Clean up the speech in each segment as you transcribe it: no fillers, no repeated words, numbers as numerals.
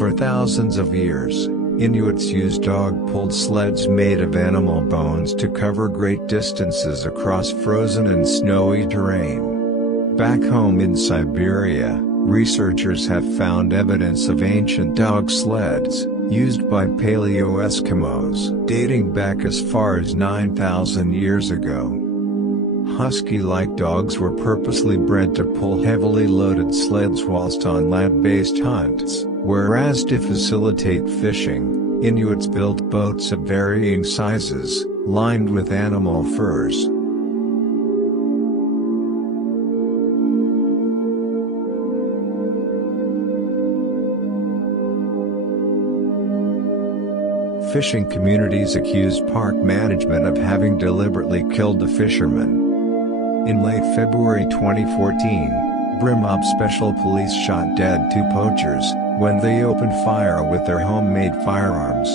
For thousands of years, Inuits used dog-pulled sleds made of animal bones to cover great distances across frozen and snowy terrain. Back home in Siberia, researchers have found evidence of ancient dog sleds, used by Paleo-Eskimos, dating back as far as 9,000 years ago. Husky-like dogs were purposely bred to pull heavily loaded sleds whilst on land-based hunts, whereas to facilitate fishing, Inuits built boats of varying sizes, lined with animal furs. Fishing communities accused park management of having deliberately killed the fishermen. In late February 2014, Brimop Special Police shot dead 2 poachers when they opened fire with their homemade firearms.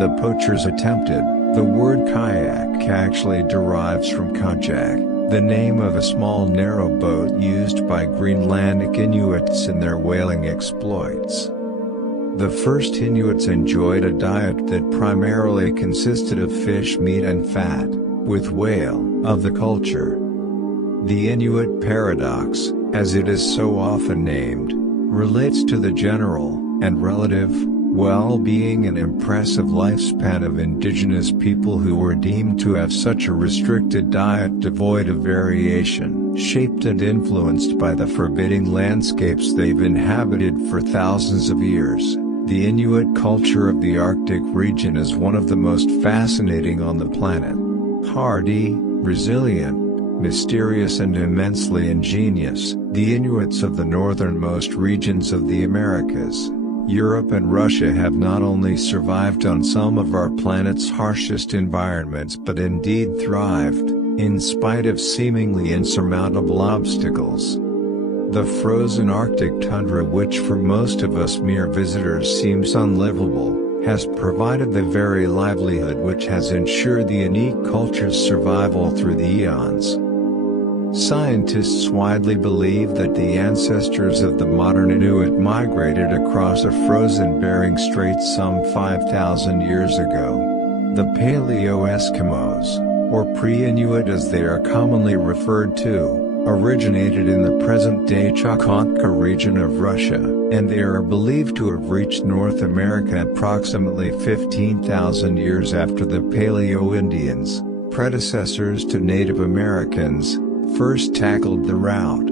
The poachers attempted. The word kayak actually derives from kajak, the name of a small narrow boat used by Greenlandic Inuits in their whaling exploits. The first Inuits enjoyed a diet that primarily consisted of fish meat and fat, with whale of the culture. The Inuit paradox, as it is so often named, relates to the general, and relative, well-being and impressive lifespan of indigenous people who were deemed to have such a restricted diet devoid of variation, shaped and influenced by the forbidding landscapes they've inhabited for thousands of years. The Inuit culture of the Arctic region is one of the most fascinating on the planet. Hardy, resilient, mysterious and immensely ingenious, the Inuits of the northernmost regions of the Americas, Europe and Russia have not only survived on some of our planet's harshest environments but indeed thrived, in spite of seemingly insurmountable obstacles. The frozen Arctic tundra, which for most of us mere visitors seems unlivable, has provided the very livelihood which has ensured the unique culture's survival through the eons. Scientists widely believe that the ancestors of the modern Inuit migrated across a frozen Bering Strait some 5,000 years ago. The Paleo-Eskimos, or pre-Inuit as they are commonly referred to, originated in the present-day Chukotka region of Russia, and they are believed to have reached North America approximately 15,000 years after the Paleo-Indians, predecessors to Native Americans, first tackled the route.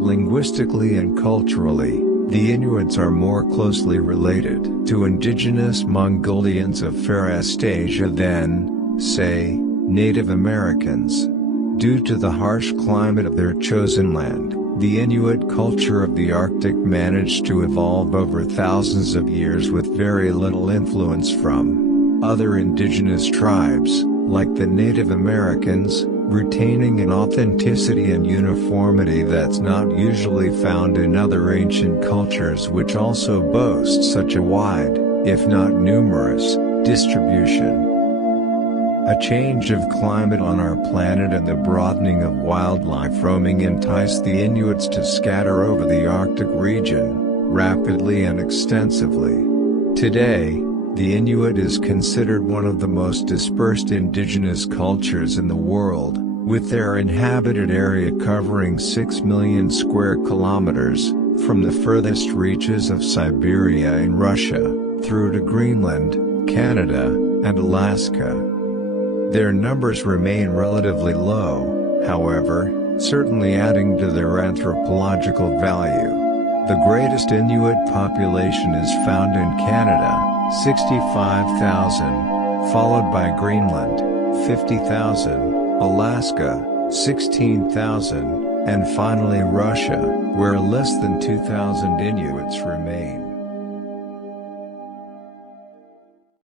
Linguistically and culturally, the Inuits are more closely related to indigenous Mongolians of Far East Asia than, say, Native Americans. Due to the harsh climate of their chosen land, the Inuit culture of the Arctic managed to evolve over thousands of years with very little influence from other indigenous tribes, like the Native Americans, retaining an authenticity and uniformity that's not usually found in other ancient cultures which also boast such a wide, if not numerous, distribution. A change of climate on our planet and the broadening of wildlife roaming enticed the Inuits to scatter over the Arctic region, rapidly and extensively. Today, the Inuit is considered one of the most dispersed indigenous cultures in the world, with their inhabited area covering 6 million square kilometers, from the furthest reaches of Siberia in Russia, through to Greenland, Canada, and Alaska. Their numbers remain relatively low, however, certainly adding to their anthropological value. The greatest Inuit population is found in Canada, 65,000, followed by Greenland, 50,000, Alaska, 16,000, and finally Russia, where less than 2,000 Inuits remain.